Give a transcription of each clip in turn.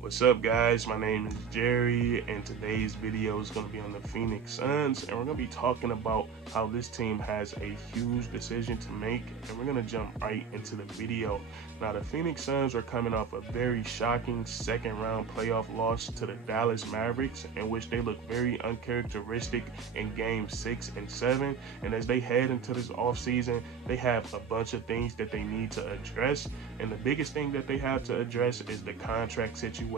What's up, guys? My name is Jerry, and today's video is going to be on the Phoenix Suns, and we're going to be talking about how this team has a huge decision to make, and we're going to jump right into the video. Now, the Phoenix Suns are coming off a very shocking second-round playoff loss to the Dallas Mavericks, in which they look very uncharacteristic in Game 6 and 7, and as they head into this offseason, they have a bunch of things that they need to address, and the biggest thing that they have to address is the contract situation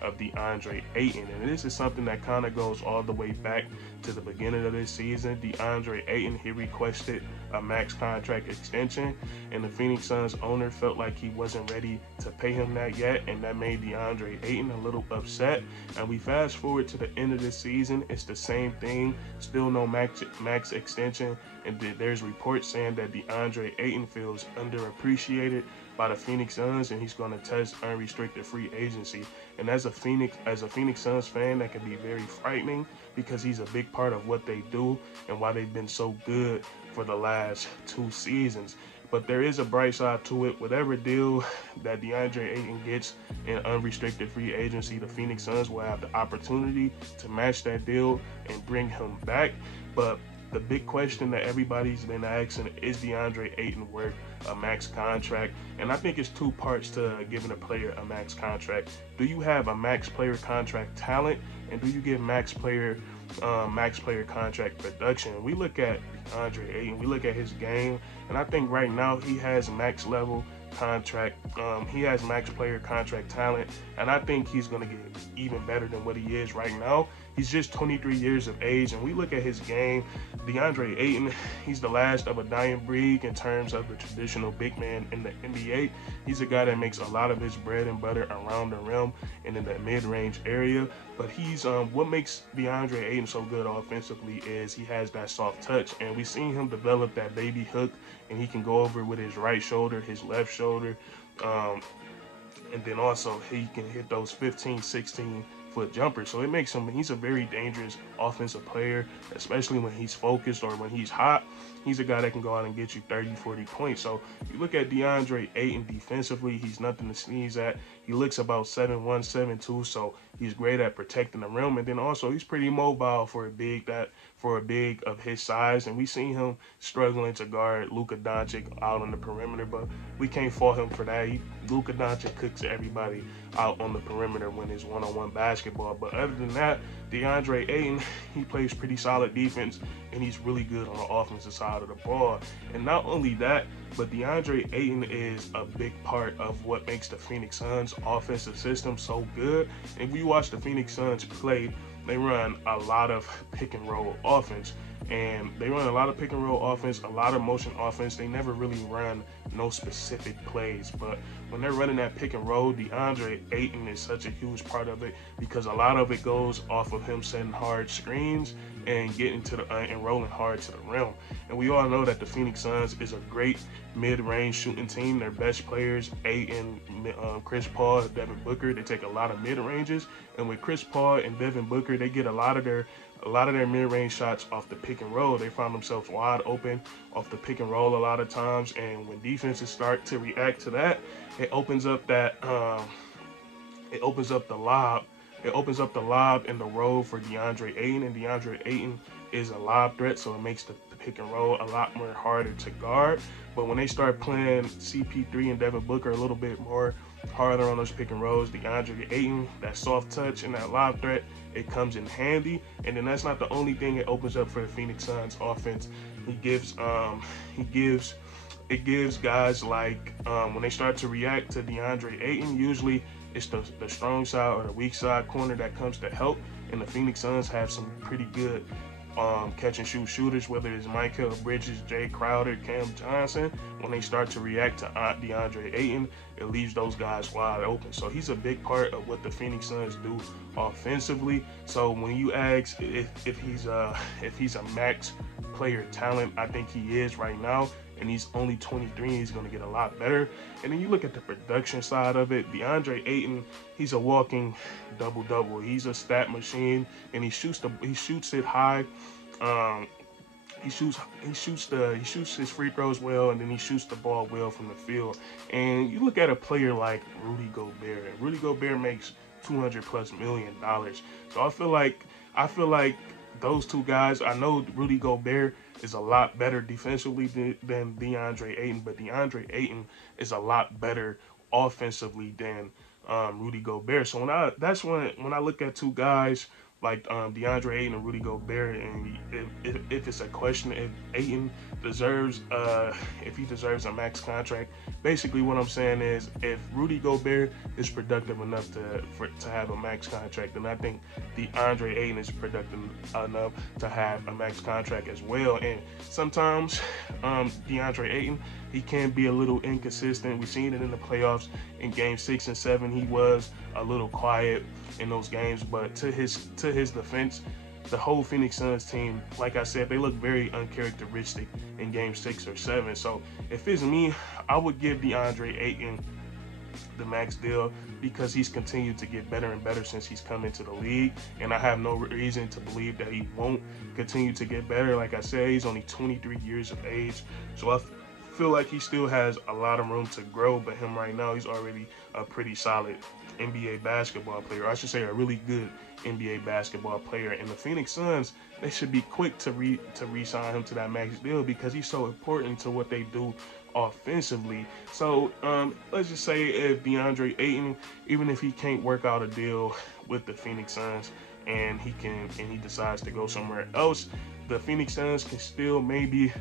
of DeAndre Ayton. And this is something that kind of goes all the way back to the beginning of this season. DeAndre Ayton, he requested a max contract extension, and the Phoenix Suns owner felt like he wasn't ready to pay him that yet, and that made DeAndre Ayton a little upset. And we fast forward to the end of this season, it's the same thing, still no max extension, and there's reports saying that DeAndre Ayton feels underappreciated by the Phoenix Suns, and he's going to test unrestricted free agency. And as a Phoenix Suns fan, that can be very frightening because he's a big part of what they do and why they've been so good for the last 2 seasons. But there is a bright side to it. Whatever deal that DeAndre Ayton gets in unrestricted free agency, the Phoenix Suns will have the opportunity to match that deal and bring him back. But the big question that everybody's been asking is DeAndre Ayton worth a max contract? And I think it's two parts to giving a player a max contract. Do you have a max player contract talent, and do you give max player contract production? We look at DeAndre Ayton, we look at his game, and I think right now he has max level contract. He has max player contract talent, and I think he's going to get even better than what he is right now. He's just 23 years of age, and we look at his game. DeAndre Ayton, he's the last of a dying breed in terms of the traditional big man in the NBA. He's a guy that makes a lot of his bread and butter around the rim and in that mid-range area. But he's what makes DeAndre Ayton so good offensively is he has that soft touch, and we've seen him develop that baby hook, and he can go over with his right shoulder, his left shoulder, and then also he can hit those 15, 16-foot jumpers. So it makes him, he's a very dangerous offensive player, especially when he's focused or when he's hot. He's a guy that can go out and get you 30, 40 points. So you look at DeAndre Ayton defensively, he's nothing to sneeze at. He looks about 7'1", 7'2", so he's great at protecting the rim. And then also he's pretty mobile for a big of his size. And we seen him struggling to guard Luka Doncic out on the perimeter, but we can't fault him for that. Luka Doncic cooks everybody out on the perimeter when it's one-on-one basketball. But other than that, DeAndre Ayton, he plays pretty solid defense, and he's really good on the offensive side of the ball. And not only that, but DeAndre Ayton is a big part of what makes the Phoenix Suns offensive system so good. If you watch the Phoenix Suns play, they run a lot of pick and roll offense. And they run a lot of pick and roll offense, a lot of motion offense. They never really run no specific plays. But when they're running that pick and roll, DeAndre Ayton is such a huge part of it because a lot of it goes off of him setting hard screens and getting to the and rolling hard to the rim. And we all know that the Phoenix Suns is a great mid-range shooting team. Their best players, Ayton, Chris Paul, Devin Booker, they take a lot of mid-ranges. And with Chris Paul and Devin Booker, they get a lot of their mid-range shots off the pick and roll. They find themselves wide open off the pick and roll a lot of times, and when defenses start to react to that, it opens up that it opens up the lob. It opens up the lob and the roll for DeAndre Ayton, and DeAndre Ayton is a lob threat, so it makes the pick and roll a lot more harder to guard. But when they start playing CP3 and Devin Booker a little bit more harder on those pick and rolls, DeAndre Ayton, that soft touch and that lob threat, it comes in handy. And then that's not the only thing it opens up for the Phoenix Suns offense. It gives guys like when they start to react to DeAndre Ayton, usually it's the strong side or the weak side corner that comes to help. And the Phoenix Suns have some pretty good catch and shoot shooters, whether it's Mikal Bridges, Jay Crowder, Cam Johnson. When they start to react to DeAndre Ayton, it leaves those guys wide open. So he's a big part of what the Phoenix Suns do offensively. So when you ask if he's a max player talent, I think he is right now. And he's only 23, and he's going to get a lot better. And then you look at the production side of it, DeAndre Ayton, he's a walking double-double. He's a stat machine, and he shoots it high. He shoots his free throws well, and then he shoots the ball well from the field. And you look at a player like Rudy Gobert. Rudy Gobert makes $200+ million. So I feel like those two guys. I know Rudy Gobert is a lot better defensively than DeAndre Ayton, but DeAndre Ayton is a lot better offensively than Rudy Gobert. So when I look at two guys like DeAndre Ayton and Rudy Gobert, and if it's a question if Ayton deserves if he deserves a max contract, basically what I'm saying is if Rudy Gobert is productive enough to have a max contract, then I think DeAndre Ayton is productive enough to have a max contract as well. And sometimes DeAndre Ayton, he can be a little inconsistent. We've seen it in the playoffs. In Game 6 and 7, he was a little quiet in those games. But to his defense, the whole Phoenix Suns team, like I said, they look very uncharacteristic in Game 6 or 7. So if it's me, I would give DeAndre Ayton the max deal because he's continued to get better and better since he's come into the league, and I have no reason to believe that he won't continue to get better. Like I said, he's only 23 years of age, so I feel like he still has a lot of room to grow, but him right now, he's already a pretty solid NBA basketball player. I should say a really good NBA basketball player. And the Phoenix Suns, they should be quick to re-sign him to that max deal because he's so important to what they do offensively. So let's just say if DeAndre Ayton, even if he can't work out a deal with the Phoenix Suns and he decides to go somewhere else, the Phoenix Suns can still maybe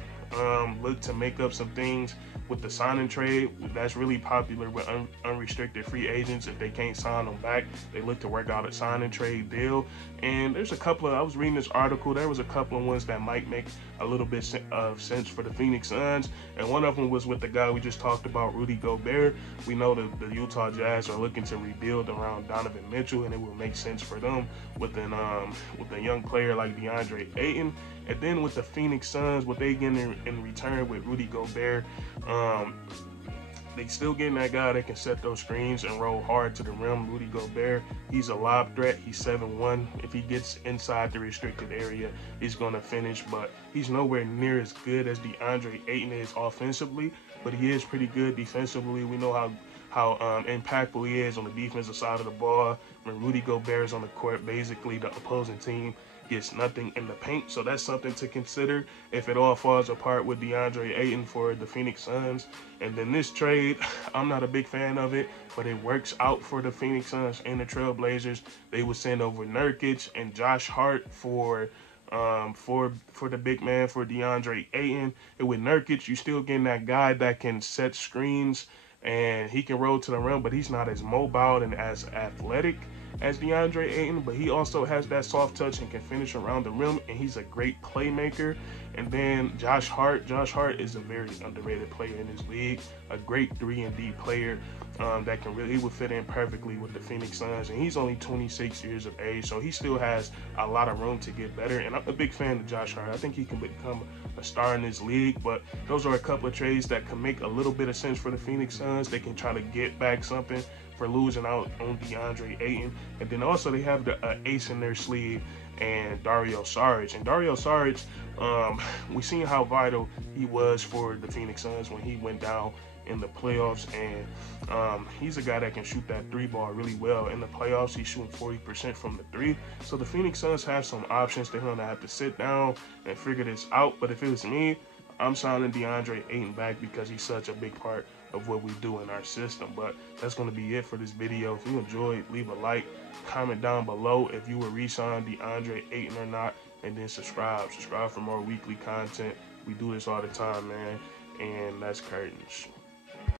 look to make up some things with the signing trade. That's really popular with unrestricted free agents. If they can't sign them back, they look to work out a sign and trade deal. And there's a couple of, I was reading this article, there was a couple of ones that might make a little bit of sense for the Phoenix Suns. And one of them was with the guy we just talked about, Rudy Gobert. We know that the Utah Jazz are looking to rebuild around Donovan Mitchell, and it will make sense for them with a young player like DeAndre Ayton. And then with the Phoenix Suns, what they get in return with Rudy Gobert, they still getting that guy that can set those screens and roll hard to the rim. Rudy Gobert, he's a lob threat. He's 7'1". If he gets inside the restricted area, he's going to finish. But he's nowhere near as good as DeAndre Ayton is offensively, but he is pretty good defensively. We know how impactful he is on the defensive side of the ball. When Rudy Gobert is on the court, basically the opposing team gets nothing in the paint. So that's something to consider if it all falls apart with DeAndre Ayton for the Phoenix Suns. And then this trade, I'm not a big fan of it, but it works out for the Phoenix Suns and the Trail Blazers. They would send over Nurkic and Josh Hart for the big man for DeAndre Ayton. And with Nurkic, you still getting that guy that can set screens and he can roll to the rim, but he's not as mobile and as athletic as DeAndre Ayton, but he also has that soft touch and can finish around the rim, and he's a great playmaker. And then Josh Hart is a very underrated player in this league, a great 3-and-D player that can really, he would fit in perfectly with the Phoenix Suns, and he's only 26 years of age, so he still has a lot of room to get better. And I'm a big fan of Josh Hart. I think he can become a star in this league, but those are a couple of trades that can make a little bit of sense for the Phoenix Suns. They can try to get back something for losing out on DeAndre Ayton. And then also they have the ace in their sleeve and Dario Saric. And Dario Saric, we seen how vital he was for the Phoenix Suns when he went down in the playoffs, and he's a guy that can shoot that 3 ball really well. In the playoffs, he's shooting 40% from the 3. So the Phoenix Suns have some options. They're going to have to sit down and figure this out. But if it was me, I'm signing DeAndre Ayton back because he's such a big part of what we do in our system. But that's going to be it for this video. If you enjoyed, leave a like, comment down below if you would re-sign DeAndre Ayton or not, and then subscribe for more weekly content. We do this all the time, man. And that's curtains.